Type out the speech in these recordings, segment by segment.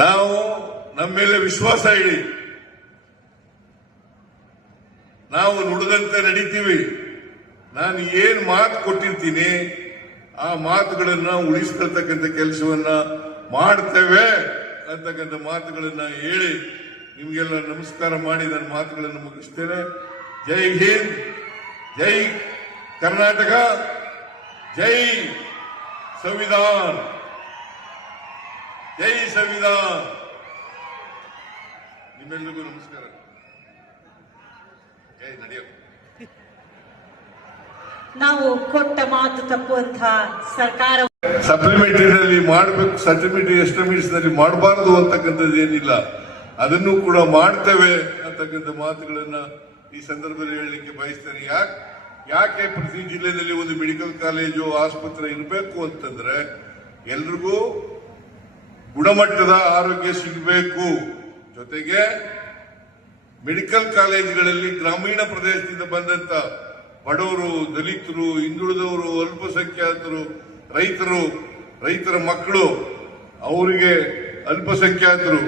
ನಾವು ನಮ್ಮ ಮೇಲೆ ವಿಶ್ವಾಸ ಇಡಿ, ನಾವು ನುಡಿದಂತೆ ನಡೀತೀವಿ. ನಾನು ಏನ್ ಮಾತು ಕೊಟ್ಟಿರ್ತೀನಿ ಆ ಮಾತುಗಳನ್ನ ಉಳಿಸ್ಕೊಳ್ತಕ್ಕಂಥ ಕೆಲಸವನ್ನ ಮಾಡ್ತೇವೆ ಅಂತಕ್ಕಂಥ ಮಾತುಗಳನ್ನ ಹೇಳಿ ನಿಮ್ಗೆಲ್ಲ ನಮಸ್ಕಾರ ಮಾಡಿ ನನ್ನ ಮಾತುಗಳನ್ನು ಮುಗಿಸ್ತೇನೆ. ಜೈ ಹಿಂದ್, ಜೈ ಕರ್ನಾಟಕ, ಜೈ ಸಂವಿಧಾನ, ಜೈ ಸಂವಿಧಾನ. ನಿಮ್ಮೆಲ್ಲರಿಗೂ ನಮಸ್ಕಾರ. ಜೈ ನಡೆಯ. ನಾವು ಕೊಟ್ಟ ಮಾತು ತಪ್ಪುವಂತಹ ಸರ್ಕಾರ ಸಪ್ಲಿಮೆಂಟರಿನಲ್ಲಿ ಮಾಡಬೇಕು, ಸರ್ಟಿಫಿಕೇಟ್ ಎಸ್ಟಿಮೇಟ್ಸ್ ನಲ್ಲಿ ಮಾಡಬಾರದು ಅಂತಕ್ಕಂಥದ್ದು ಏನಿಲ್ಲ, ಅದನ್ನು ಕೂಡ ಮಾಡ್ತೇವೆ ಅಂತಕ್ಕಂಥ ಮಾತುಗಳನ್ನ ಈ ಸಂದರ್ಭದಲ್ಲಿ ಹೇಳಲಿಕ್ಕೆ ಬಯಸ್ತೇನೆ. ಯಾಕೆ ಪ್ರತಿ ಜಿಲ್ಲೆಯಲ್ಲಿ ಒಂದು ಮೆಡಿಕಲ್ ಕಾಲೇಜು ಆಸ್ಪತ್ರೆ ಇರಬೇಕು ಅಂತಂದ್ರೆ ಎಲ್ರಿಗೂ ಗುಣಮಟ್ಟದ ಆರೋಗ್ಯ ಸಿಗಬೇಕು. ಜೊತೆಗೆ ಮೆಡಿಕಲ್ ಕಾಲೇಜುಗಳಲ್ಲಿ ಗ್ರಾಮೀಣ ಪ್ರದೇಶದಿಂದ ಬಂದಂತ ಬಡವರು, ದಲಿತರು, ಹಿಂದುಳಿದವರು, ಅಲ್ಪಸಂಖ್ಯಾತರು, ರೈತರ ಮಕ್ಕಳು, ಅವರಿಗೆ ಅಲ್ಪಸಂಖ್ಯಾತರು,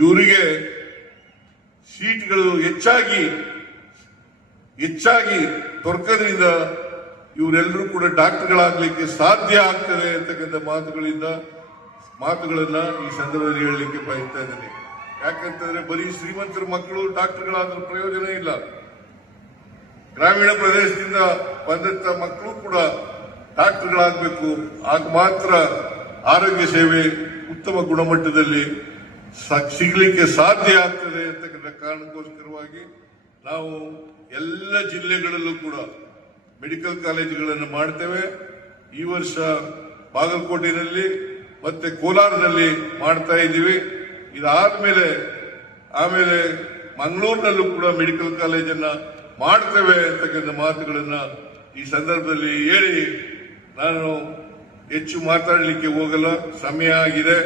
ಇವರಿಗೆ ಸೀಟ್ಗಳು ಹೆಚ್ಚಾಗಿ ದೊರಕೋದ್ರಿಂದ ಇವರೆಲ್ಲರೂ ಕೂಡ ಡಾಕ್ಟರ್ಗಳಾಗಲಿಕ್ಕೆ ಸಾಧ್ಯ ಆಗ್ತದೆ ಅಂತಕ್ಕಂಥ ಮಾತುಗಳನ್ನ ಈ ಸಂದರ್ಭದಲ್ಲಿ ಹೇಳಲಿಕ್ಕೆ ಬಯಸ್ತಾ ಇದ್ದೀನಿ. ಯಾಕಂತಂದ್ರೆ ಬರೀ ಶ್ರೀಮಂತರ ಮಕ್ಕಳು ಡಾಕ್ಟರ್ಗಳಾದ್ರೂ ಪ್ರಯೋಜನ ಇಲ್ಲ. ಗ್ರಾಮೀಣ ಪ್ರದೇಶದಿಂದ ಬಂದಂತ ಮಕ್ಕಳು ಕೂಡ ಡಾಕ್ಟರ್ಗಳಾಗಬೇಕು. ಆಗ ಮಾತ್ರ ಆರೋಗ್ಯ ಸೇವೆ ಉತ್ತಮ ಗುಣಮಟ್ಟದಲ್ಲಿ ಸಿಗಲಿಕ್ಕೆ ಸಾಧ್ಯ ಆಗ್ತದೆ ಅಂತಕ್ಕಂಥ ಕಾರಣಕ್ಕೋಸ್ಕರವಾಗಿ ನಾವು ಎಲ್ಲ ಜಿಲ್ಲೆಗಳಲ್ಲೂ ಕೂಡ ಮೆಡಿಕಲ್ ಕಾಲೇಜುಗಳನ್ನು ಮಾಡ್ತೇವೆ. ಈ ವರ್ಷ ಬಾಗಲಕೋಟೆಯಲ್ಲಿ ಮತ್ತೆ ಕೋಲಾರದಲ್ಲಿ ಮಾಡ್ತಾ ಇದ್ದೀವಿ. ಆಮೇಲೆ ಮಂಗಳೂರಿನಲ್ಲೂ ಕೂಡ ಮೆಡಿಕಲ್ ಕಾಲೇಜನ್ನ ಮಾಡ್ತೇವೆ ಅಂತಕ್ಕಂಥ ಮಾತುಗಳನ್ನ ಈ ಸಂದರ್ಭದಲ್ಲಿ ಹೇಳಿ ನಾನು ಹೆಚ್ಚು ಮಾತಾಡಲಿಕ್ಕೆ ಹೋಗಲ್ಲ, ಸಮಯ ಆಗಿದೆ.